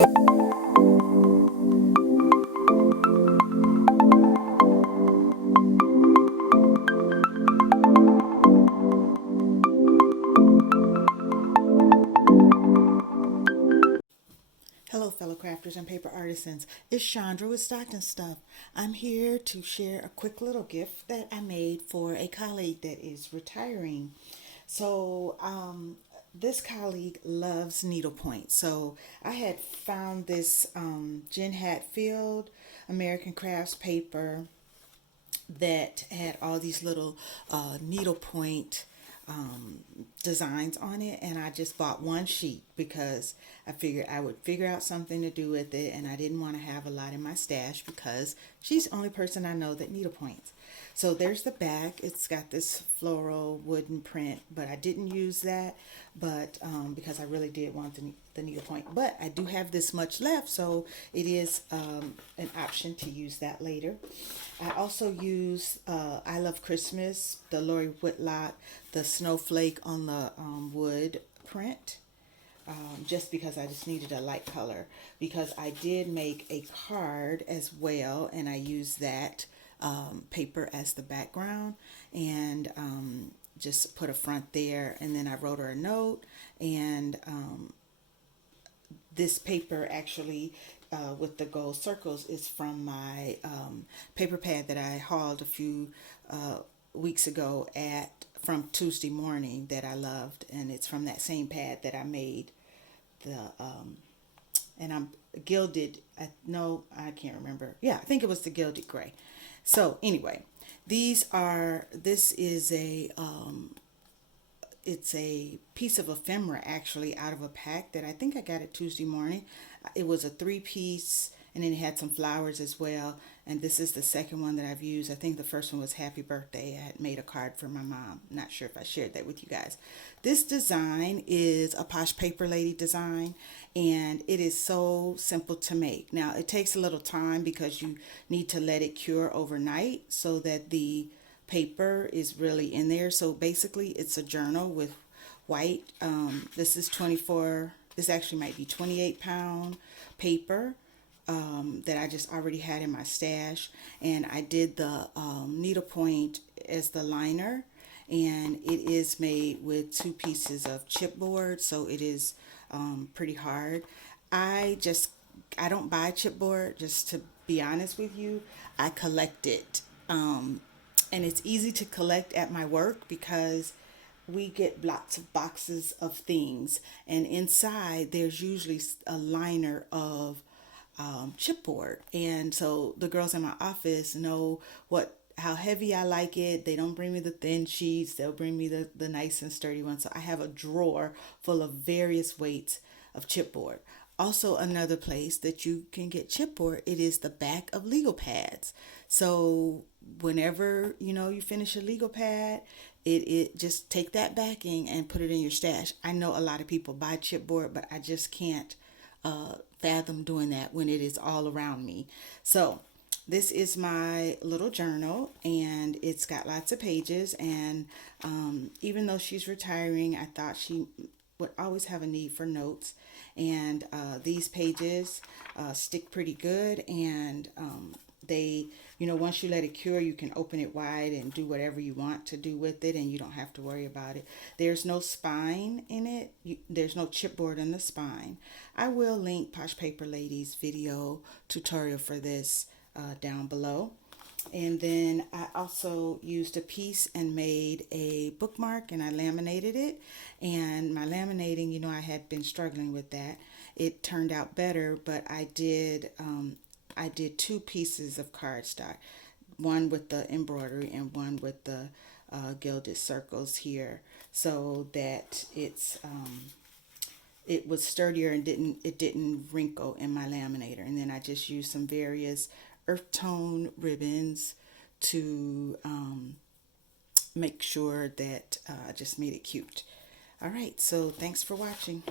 Hello, fellow crafters and paper artisans. It's Chandra with Stockton Stuff. I'm here to share a quick little gift that I made for a colleague that is retiring. This colleague loves needlepoint. So, I had found this Jen Hatfield American Crafts paper that had all these little needlepoint designs on it, and I just bought one sheet because I figured I would figure out something to do with it, and I didn't want to have a lot in my stash because she's the only person I know that needlepoints. So there's the back. It's got this floral wooden print, but I didn't use that, but because I really did want the needlepoint. But I do have this much left, so it is an option to use that later. I also use I Love Christmas, the Lori Whitlock, the snowflake on the wood print. Just because I just needed a light color, because I did make a card as well, and I used that paper as the background, and just put a front there, and then I wrote her a note. And this paper actually, with the gold circles, is from my paper pad that I hauled a few weeks ago at from Tuesday Morning that I loved, and it's from that same pad that I made the and I'm gilded. No, I can't remember. Yeah, I think it was the gilded gray. So anyway, this is a it's a piece of ephemera actually out of a pack that I think I got it Tuesday Morning. It was a 3-piece, and then it had some flowers as well. And this is the second one that I've used. I think the first one was Happy Birthday. I had made a card for my mom. Not sure if I shared that with you guys. This design is a Posh Paper Lady design, and it is so simple to make. Now, it takes a little time because you need to let it cure overnight so that the paper is really in there. So basically, it's a journal with white. This is 24, this actually might be 28-pound paper that I just already had in my stash. And I did the needlepoint as the liner. And it is made with 2 pieces of chipboard, so it is pretty hard. I don't buy chipboard, just to be honest with you. I collect it. And it's easy to collect at my work because we get lots of boxes of things, and inside there's usually a liner of chipboard. And so the girls in my office know how heavy I like it. They don't bring me the thin sheets, they'll bring me the nice and sturdy ones. So I have a drawer full of various weights of chipboard. Also, another place that you can get chipboard, it is the back of legal pads. So whenever you finish a legal pad, it just take that backing and put it in your stash. I know a lot of people buy chipboard, but I just can't fathom doing that when it is all around me. So this is my little journal, and it's got lots of pages. And even though she's retiring, I thought she would always have a need for notes. And these pages stick pretty good, and they, once you let it cure, you can open it wide and do whatever you want to do with it, and you don't have to worry about it. There's no spine in it. There's no chipboard in the spine. I will link Posh Paper Lady's video tutorial for this down below. And then I also used a piece and made a bookmark, and I laminated it. And my laminating, I had been struggling with that. It turned out better, but I did 2 pieces of cardstock, one with the embroidery and one with the gilded circles here, so that it was sturdier and it didn't wrinkle in my laminator. And then I just used some various earth tone ribbons to make sure that I just made it cute. All right, so thanks for watching.